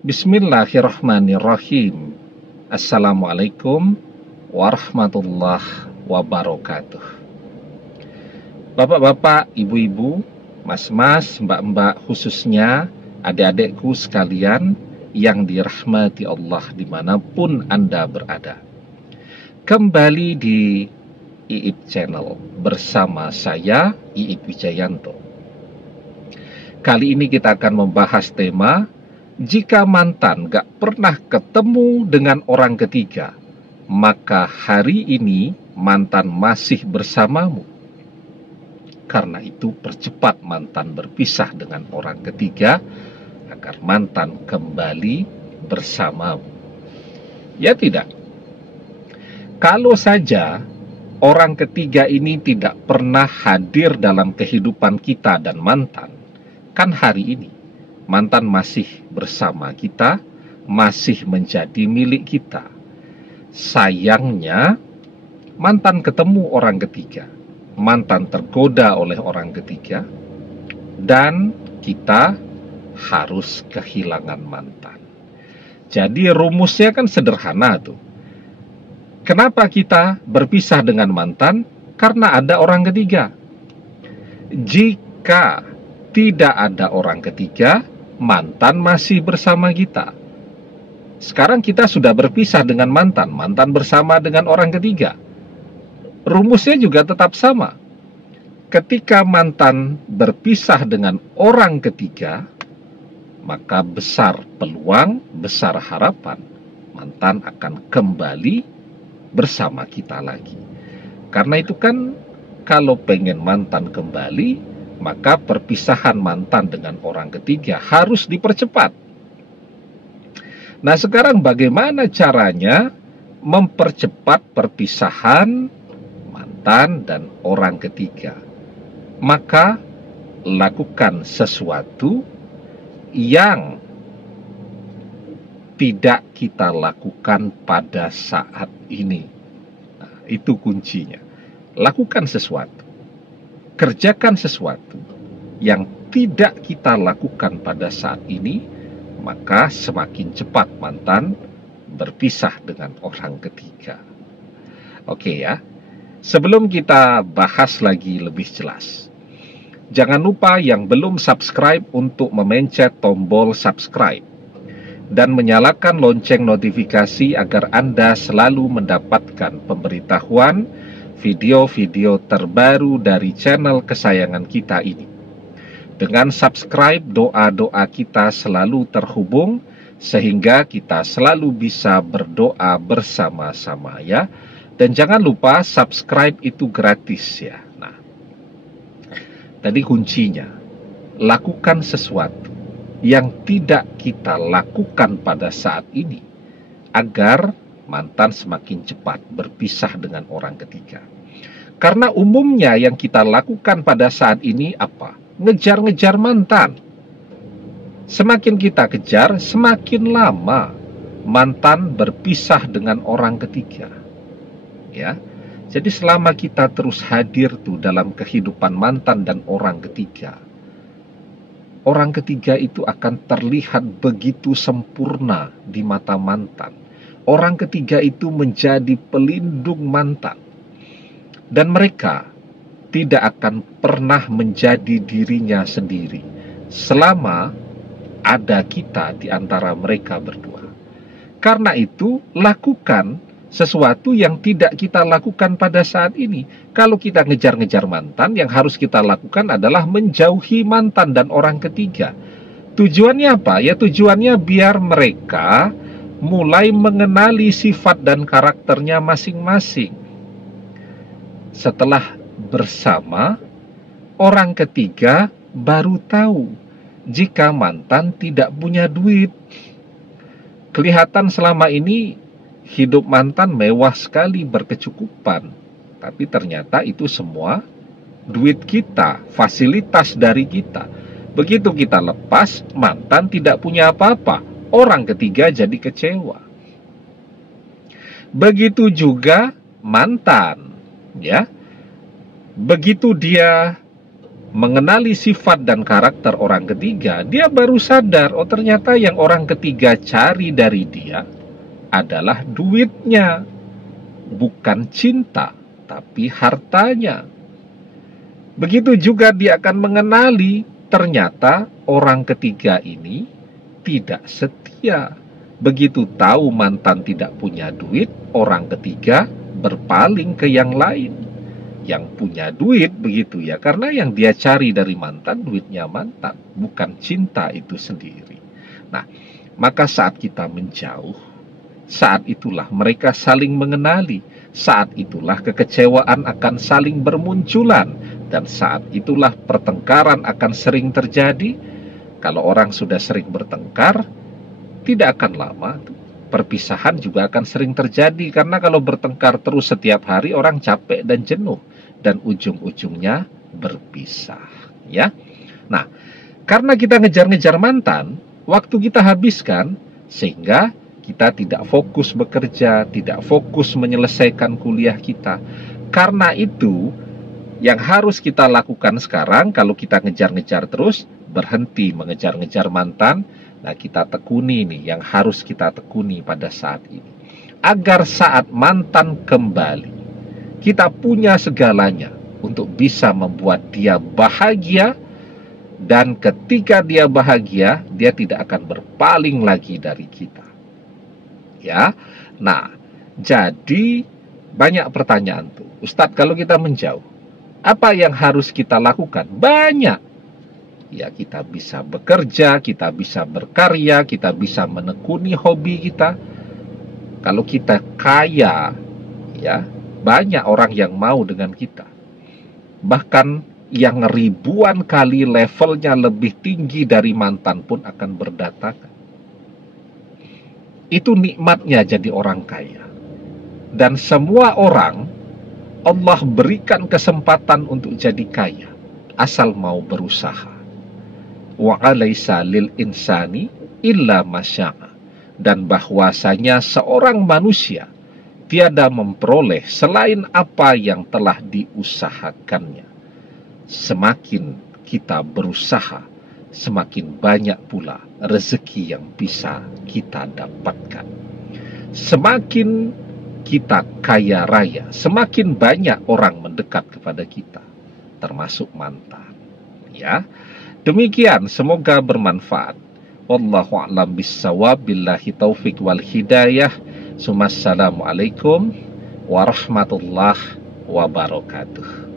Bismillahirrahmanirrahim. Assalamualaikum warahmatullahi wabarakatuh. Bapak-bapak, ibu-ibu, mas-mas, mbak-mbak, khususnya adik-adikku sekalian yang dirahmati Allah dimanapun Anda berada. Kembali di Iip Channel bersama saya, Iip Wijayanto. Kali ini kita akan membahas tema, jika mantan gak pernah ketemu dengan orang ketiga, maka hari ini mantan masih bersamamu. Karena itu percepat mantan berpisah dengan orang ketiga, agar mantan kembali bersamamu. Ya tidak? Kalau saja orang ketiga ini tidak pernah hadir dalam kehidupan kita dan mantan, kan hari ini mantan masih bersama kita, masih menjadi milik kita. Sayangnya, mantan ketemu orang ketiga, mantan tergoda oleh orang ketiga, dan kita harus kehilangan mantan. Jadi rumusnya kan sederhana tuh. Kenapa kita berpisah dengan mantan? Karena ada orang ketiga. Jika tidak ada orang ketiga, mantan masih bersama kita. Sekarang kita sudah berpisah dengan mantan, mantan bersama dengan orang ketiga. Rumusnya juga tetap sama. Ketika mantan berpisah dengan orang ketiga, maka besar peluang, besar harapan mantan akan kembali bersama kita lagi. Karena itu kan, kalau pengen mantan kembali, maka perpisahan mantan dengan orang ketiga harus dipercepat. Nah, sekarang bagaimana caranya mempercepat perpisahan mantan dan orang ketiga? Maka lakukan sesuatu yang tidak kita lakukan pada saat ini. Nah, itu kuncinya. Lakukan sesuatu. Kerjakan sesuatu yang tidak kita lakukan pada saat ini, maka semakin cepat mantan berpisah dengan orang ketiga. Oke ya, sebelum kita bahas lagi lebih jelas, jangan lupa yang belum subscribe untuk memencet tombol subscribe dan menyalakan lonceng notifikasi agar Anda selalu mendapatkan pemberitahuan video-video terbaru dari channel kesayangan kita ini. Dengan subscribe, doa-doa kita selalu terhubung, sehingga kita selalu bisa berdoa bersama-sama ya. Dan jangan lupa subscribe itu gratis ya. Nah, tadi kuncinya, lakukan sesuatu yang tidak kita lakukan pada saat ini, agar mantan semakin cepat berpisah dengan orang ketiga. Karena umumnya yang kita lakukan pada saat ini apa? Ngejar-ngejar mantan. Semakin kita kejar, semakin lama mantan berpisah dengan orang ketiga. Ya. Jadi selama kita terus hadir tuh dalam kehidupan mantan dan orang ketiga itu akan terlihat begitu sempurna di mata mantan. Orang ketiga itu menjadi pelindung mantan. Dan mereka tidak akan pernah menjadi dirinya sendiri selama ada kita di antara mereka berdua. Karena itu, lakukan sesuatu yang tidak kita lakukan pada saat ini. Kalau kita ngejar-ngejar mantan, yang harus kita lakukan adalah menjauhi mantan dan orang ketiga. Tujuannya apa? Ya tujuannya biar mereka mulai mengenali sifat dan karakternya masing-masing. Setelah bersama, orang ketiga baru tahu jika mantan tidak punya duit. Kelihatan selama ini hidup mantan mewah sekali, berkecukupan. Tapi ternyata itu semua duit kita, fasilitas dari kita. Begitu kita lepas, mantan tidak punya apa-apa. Orang ketiga jadi kecewa. Begitu juga mantan, ya. Begitu dia mengenali sifat dan karakter orang ketiga, dia baru sadar, oh ternyata yang orang ketiga cari dari dia adalah duitnya, bukan cinta, tapi hartanya. Begitu juga dia akan mengenali ternyata orang ketiga ini tidak setia. Begitu tahu mantan tidak punya duit, orang ketiga berpaling ke yang lain, yang punya duit, begitu ya. Karena yang dia cari dari mantan, duitnya mantan, bukan cinta itu sendiri. Nah, maka saat kita menjauh, saat itulah mereka saling mengenali, saat itulah kekecewaan akan saling bermunculan, dan saat itulah pertengkaran akan sering terjadi. Kalau orang sudah sering bertengkar, tidak akan lama perpisahan juga akan sering terjadi, karena kalau bertengkar terus setiap hari, orang capek dan jenuh, dan ujung-ujungnya berpisah, ya. Nah, karena kita ngejar-ngejar mantan, waktu kita habiskan, sehingga kita tidak fokus bekerja, tidak fokus menyelesaikan kuliah kita. Karena itu, yang harus kita lakukan sekarang, kalau kita ngejar-ngejar terus, berhenti mengejar-ngejar mantan. Nah, kita tekuni nih, yang harus kita tekuni pada saat ini. Agar saat mantan kembali, kita punya segalanya untuk bisa membuat dia bahagia, dan ketika dia bahagia, dia tidak akan berpaling lagi dari kita. Ya, nah, jadi banyak pertanyaan tuh, Ustadz, kalau kita menjauh, apa yang harus kita lakukan? Banyak. Ya, kita bisa bekerja, kita bisa berkarya, kita bisa menekuni hobi kita. Kalau kita kaya, ya, banyak orang yang mau dengan kita. Bahkan yang ribuan kali levelnya lebih tinggi dari mantan pun akan berdatangan. Itu nikmatnya jadi orang kaya. Dan semua orang Allah berikan kesempatan untuk jadi kaya, asal mau berusaha. Wa alaysa lil insani illa masya'a. Dan bahwasanya seorang manusia tiada memperoleh selain apa yang telah diusahakannya. Semakin kita berusaha, semakin banyak pula rezeki yang bisa kita dapatkan. Semakin kita kaya raya, semakin banyak orang mendekat kepada kita, termasuk mantan. Ya, demikian, semoga bermanfaat. Wallahu a'lam bissawab, billahi taufik wal hidayah. Assalamualaikum warahmatullahi wabarakatuh.